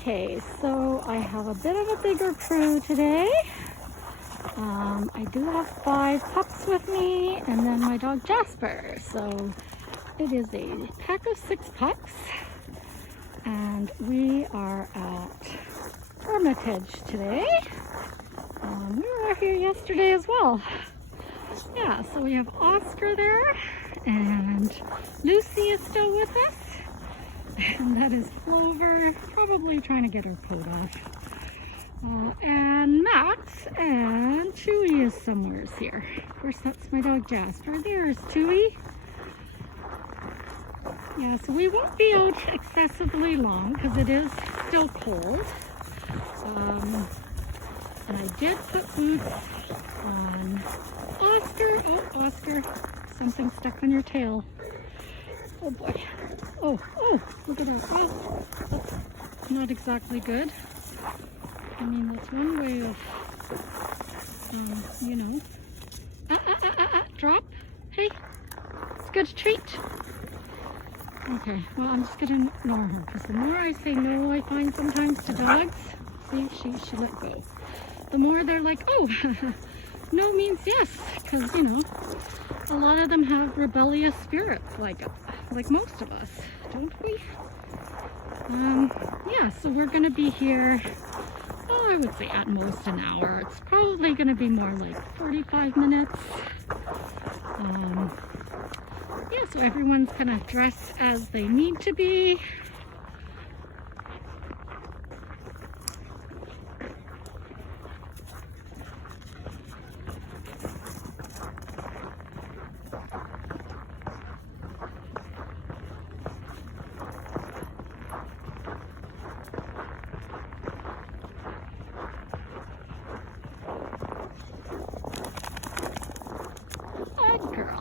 Okay, so I have a bit of a bigger crew today. I do have 5 pups with me and then my dog Jasper. So it is a pack of 6 pups and we are at Hermitage today. We were here yesterday as well. Yeah, so we have Oscar there and Lucy is still with us. And that is Clover, probably trying to get her coat off. And Max and Chewy is somewhere here. Of course, that's my dog Jasper. There's Chewy. Yeah, so we won't be out excessively long because it is still cold. And I did put boots on Oscar. Oh, Oscar, something stuck on your tail. Oh boy. Oh, look at that. Oh, that's not exactly good. I mean, that's one way of, you know. Drop. Hey, it's a good treat. Okay, well, I'm just going to ignore her because the more I say no, I find sometimes to dogs, see, she let go. The more they're like, oh, no means yes, because, you know, a lot of them have rebellious spirits like most of us, don't we? Yeah, so we're going to be here, oh, I would say at most an hour. It's probably going to be more like 45 minutes. Yeah, so everyone's going to dress as they need to be. Good girl.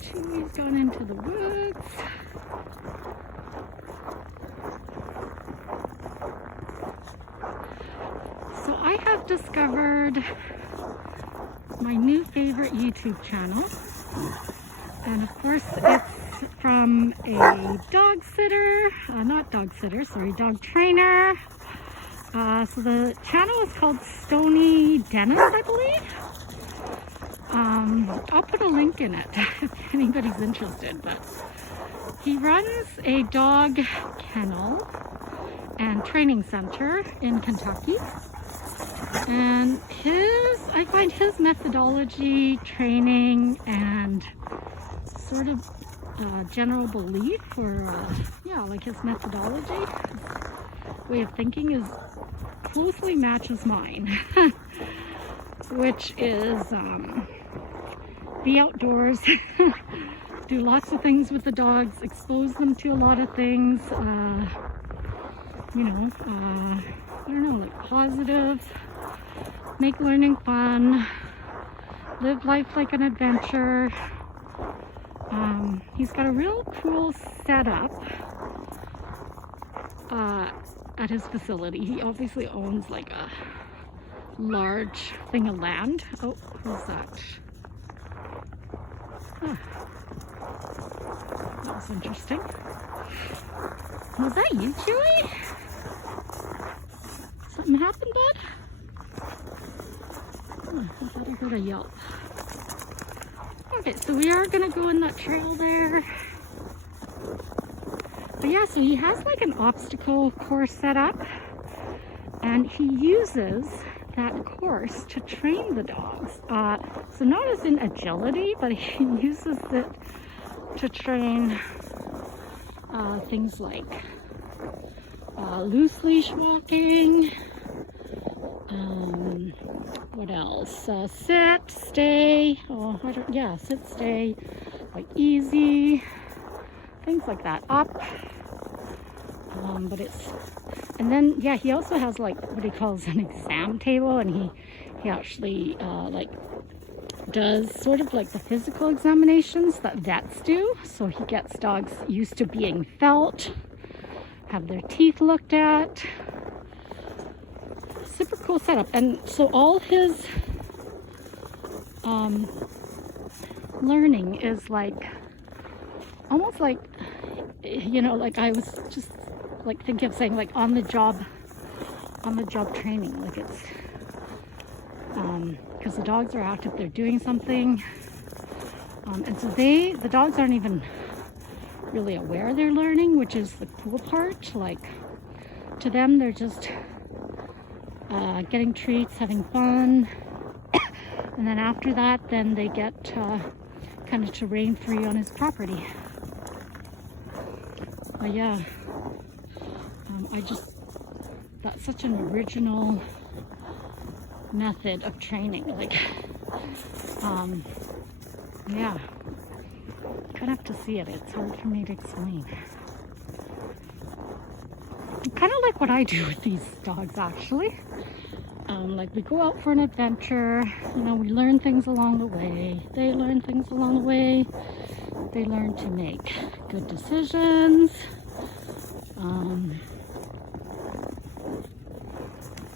Chewy's gone into the woods. So I have discovered my new favorite YouTube channel, and of course it's from a dog sitter, dog trainer. So the channel is called Stony Dennis, I believe. I'll put a link in it if anybody's interested, but he runs a dog kennel and training center in Kentucky. And I find his methodology, training, and sort of general belief, or like his methodology, his way of thinking is closely matches mine, which is be outdoors, do lots of things with the dogs, expose them to a lot of things, you know, I don't know, like positive, make learning fun, live life like an adventure. He's got a real cool setup at his facility. He obviously owns like a large thing of land. Oh, who's that? Huh. That was interesting. Was that you, Chewy? Something happened, bud? Oh, I thought I heard a yelp. Okay, so we are gonna go in that trail there. But yeah, so he has like an obstacle course set up, and he uses that course to train the dogs. So not as in agility, but he uses it to train things like loose leash walking. What else? Sit, stay. Oh, sit, stay. Like easy. Things like that. Up. And then, yeah, he also has like what he calls an exam table, and he actually does sort of like the physical examinations that vets do. So he gets dogs used to being felt, have their teeth looked at. Super cool setup. And so all his learning is like almost like, you know, like I was just like thinking of saying like on the job training. Like it's because the dogs are active, they're doing something, and so the dogs aren't even really aware they're learning, which is the cool part. Like to them, they're just getting treats, having fun, and then after that, then they get kind of to reign free on his property. But yeah, that's such an original method of training. Like, yeah, you kind of have to see it. It's hard for me to explain. Kind of like what I do with these dogs, actually. Like we go out for an adventure, you know, we learn things along the way. They learn things along the way. They learn to make good decisions.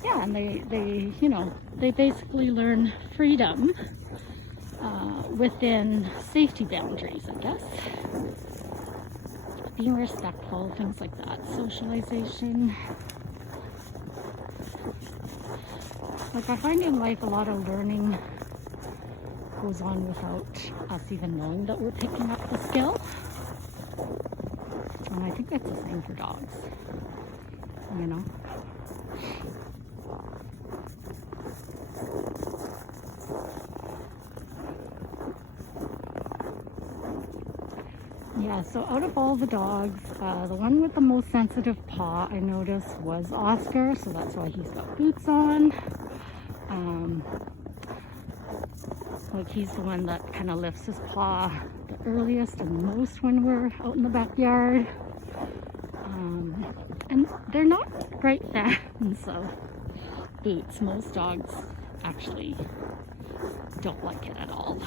Yeah, and they you know, they basically learn freedom within safety boundaries, I guess. Being respectful, things like that. Socialization. Like I find in life a lot of learning goes on without us even knowing that we're picking up the skill. And I think that's the same for dogs, you know. Yeah, so out of all the dogs, the one with the most sensitive paw I noticed was Oscar, so that's why he's got boots on. Like he's the one that kind of lifts his paw the earliest and most when we're out in the backyard. And they're not great fans of boots. Most dogs actually don't like it at all.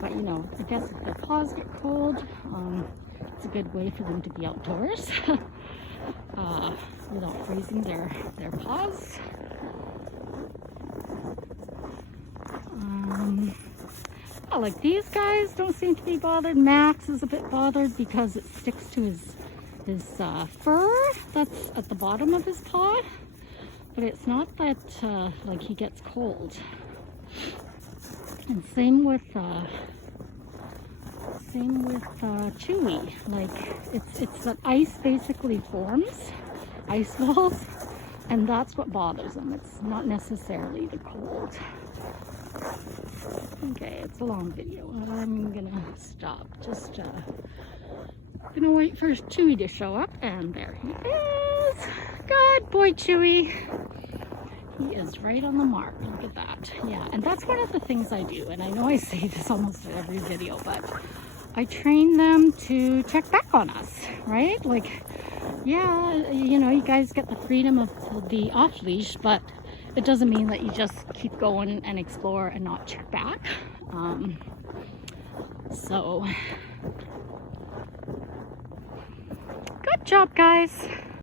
But you know, I guess if their paws get cold, it's a good way for them to be outdoors without freezing their paws. Yeah, like these guys don't seem to be bothered. Max is a bit bothered because it sticks to his fur that's at the bottom of his paw, but it's not that like he gets cold. And same with Chewy. Like it's that ice basically forms, ice walls, and that's what bothers him. It's not necessarily the cold. Okay, it's a long video. I'm gonna stop. Just gonna wait for Chewy to show up, and there he is. Good boy, Chewy. He is right on the mark. Look at that. Yeah, and that's one of the things I do, and I know I say this almost in every video, but I train them to check back on us, right? Like, yeah, you know, you guys get the freedom of the off leash, but it doesn't mean that you just keep going and explore and not check back. So, good job, guys.